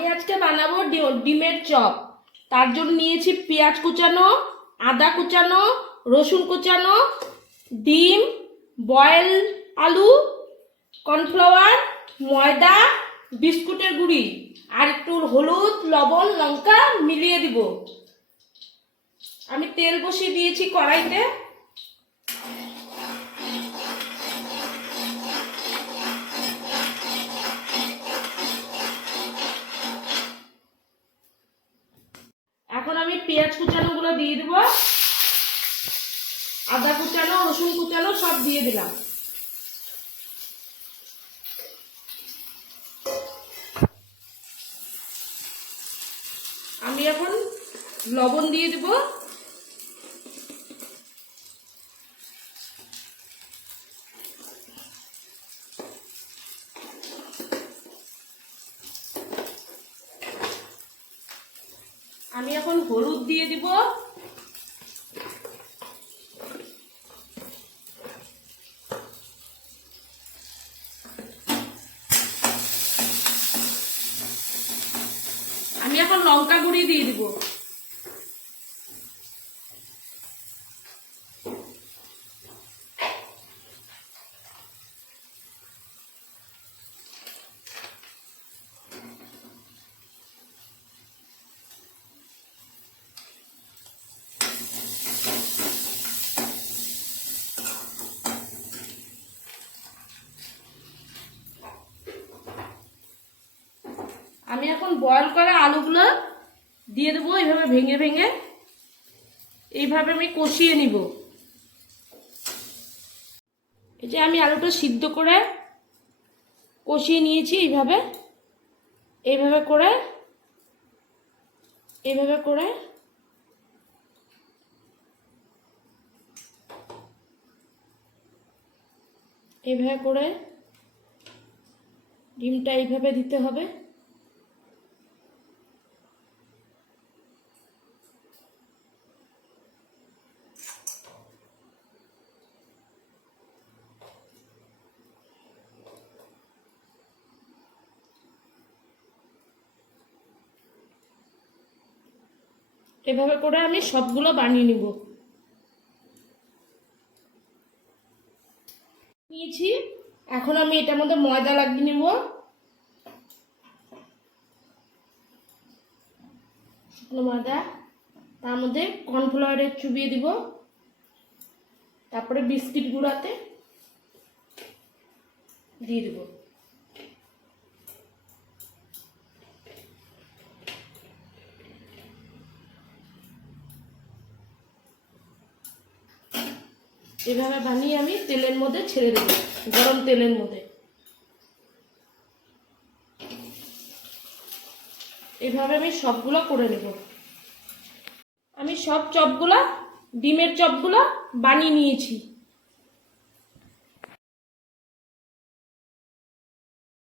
আমি আজকে বানাবো ডিমের চপ। তার জন্য নিয়েছি পেঁয়াজ কুচানো, আদা কুচানো, রসুন কুচানো, ডিম, বয়েল আলু, কর্নফ্লাওয়ার, ময়দা, বিস্কুটের গুঁড়ি আর একটু হলুদ, লবণ, লঙ্কা মিলিয়ে দিব। আমি তেল বসিয়ে দিয়েছি কড়াইতে। এখন আমি পেঁয়াজ কুচানো গুলো দিয়ে দেব, আদা কুচানো, রসুন কুচানো সব দিয়ে দিলাম। আমি এখন লবণ দিয়ে দেব। আমি এখন হলুদ দিয়ে দিব। আমি এখন লঙ্কা গুঁড়ি দিয়ে দিব। আমি এখন বয়েল করা আলুগুলো দিয়ে দেবো, এইভাবে ভেঙে ভেঙে এইভাবে আমি কষিয়ে নিব। এই যে আমি আলুটা সিদ্ধ করে কষিয়ে নিয়েছি, এইভাবে এইভাবে করে এইভাবে করে এইভাবে করে ডিমটা এইভাবে দিতে হবে। এভাবে করে আমি সবগুলো বানিয়ে নিব। নিয়েছি, এখন আমি এটার মধ্যে ময়দা লাগিয়ে নিব। শুকনো ময়দা, তার মধ্যে কর্নফ্লাওয়ারের চুবিয়ে দিব, তারপরে বিস্কিট গুঁড়াতে দিয়ে দিব। এভাবে বানিয়ে আমি তেলের মধ্যে ছেড়ে দেব, গরম তেলের মধ্যে। এভাবে আমি সবগুলো করে নেব। আমি সব চপগুলা, ডিমের চপগুলা বানিয়ে নিয়েছি।